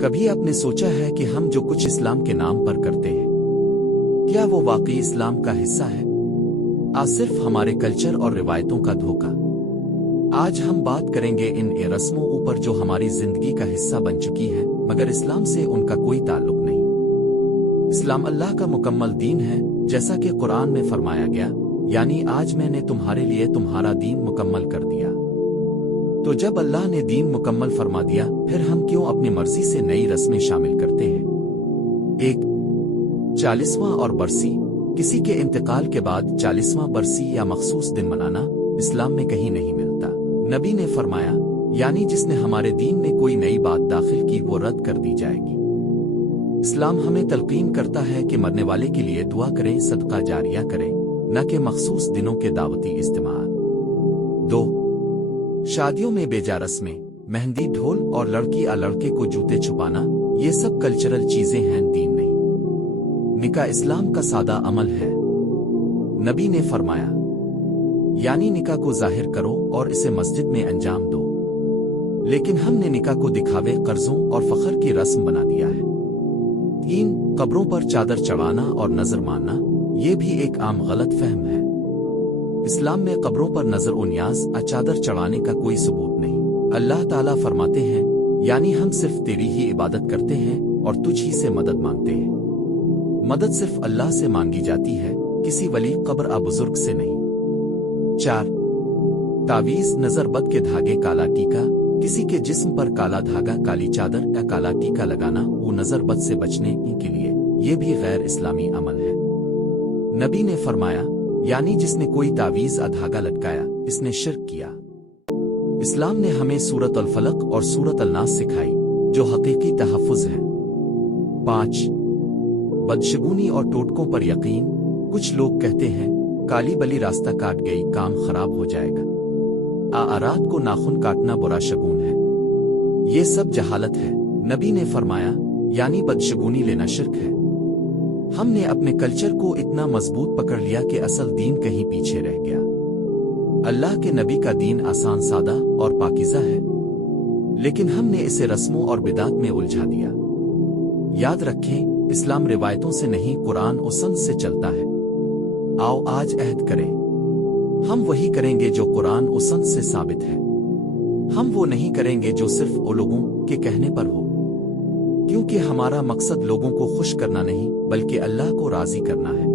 کبھی آپ نے سوچا ہے کہ ہم جو کچھ اسلام کے نام پر کرتے ہیں کیا وہ واقعی اسلام کا حصہ ہے؟ صرف ہمارے کلچر اور روایتوں کا دھوکہ؟ آج ہم بات کریں گے ان رسموں اوپر جو ہماری زندگی کا حصہ بن چکی ہیں مگر اسلام سے ان کا کوئی تعلق نہیں۔ اسلام اللہ کا مکمل دین ہے، جیسا کہ قرآن میں فرمایا گیا، یعنی آج میں نے تمہارے لیے تمہارا دین مکمل کر دیا۔ تو جب اللہ نے دین مکمل فرما دیا پھر ہم کیوں اپنی مرضی سے نئی رسمیں شامل کرتے ہیں؟ 40واں اور برسی، کسی کے انتقال کے بعد 40واں برسی یا مخصوص دن منانا اسلام میں کہیں نہیں ملتا۔ نبی نے فرمایا، یعنی جس نے ہمارے دین میں کوئی نئی بات داخل کی وہ رد کر دی جائے گی۔ اسلام ہمیں تلقین کرتا ہے کہ مرنے والے کے لیے دعا کریں، صدقہ جاریہ کریں، نہ کہ مخصوص دنوں کے دعوتی اجتماعات۔ 2 شادیوں میں بیجا رسمیں، مہندی، ڈھول اور لڑکی یا لڑکے کو جوتے چھپانا، یہ سب کلچرل چیزیں ہیں، دین نہیں۔ نکاح اسلام کا سادہ عمل ہے۔ نبی نے فرمایا، یعنی نکاح کو ظاہر کرو اور اسے مسجد میں انجام دو، لیکن ہم نے نکاح کو دکھاوے، قرضوں اور فخر کی رسم بنا دیا ہے۔ 3 قبروں پر چادر چڑھانا اور نظر ماننا، یہ بھی ایک عام غلط فہم ہے۔ اسلام میں قبروں پر نظر و نیاز چادر چڑھانے کا کوئی ثبوت نہیں۔ اللہ تعالیٰ فرماتے ہیں، یعنی ہم صرف تیری ہی عبادت کرتے ہیں اور تجھ ہی سے مدد مانگتے ہیں۔ مدد صرف اللہ سے مانگی جاتی ہے، کسی ولی، قبر یا بزرگ سے نہیں۔ 4 تعویذ، نظر بد کے دھاگے، کالا ٹیکا، کسی کے جسم پر کالا دھاگا، کالی چادر یا کالا ٹیکا لگانا وہ نظر بد سے بچنے کے لیے، یہ بھی غیر اسلامی عمل ہے۔ نبی نے فرمایا، یعنی جس نے کوئی تعویذ یا دھاگا لٹکایا اس نے شرک کیا۔ اسلام نے ہمیں سورۃ الفلق اور سورۃ الناس سکھائی جو حقیقی تحفظ ہے۔ 5 بدشگونی اور ٹوٹکوں پر یقین، کچھ لوگ کہتے ہیں کالی بلی راستہ کاٹ گئی، کام خراب ہو جائے گا، رات کو ناخن کاٹنا برا شگون ہے، یہ سب جہالت ہے۔ نبی نے فرمایا، یعنی بدشگونی لینا شرک ہے۔ ہم نے اپنے کلچر کو اتنا مضبوط پکڑ لیا کہ اصل دین کہیں پیچھے رہ گیا۔ اللہ کے نبی کا دین آسان، سادہ اور پاکیزہ ہے، لیکن ہم نے اسے رسموں اور بدعت میں الجھا دیا۔ یاد رکھیں، اسلام روایتوں سے نہیں، قرآن و سنت سے چلتا ہے۔ آؤ آج عہد کریں، ہم وہی کریں گے جو قرآن و سنت سے ثابت ہے۔ ہم وہ نہیں کریں گے جو صرف وہ لوگوں کے کہنے پر ہو، کیونکہ ہمارا مقصد لوگوں کو خوش کرنا نہیں بلکہ اللہ کو راضی کرنا ہے۔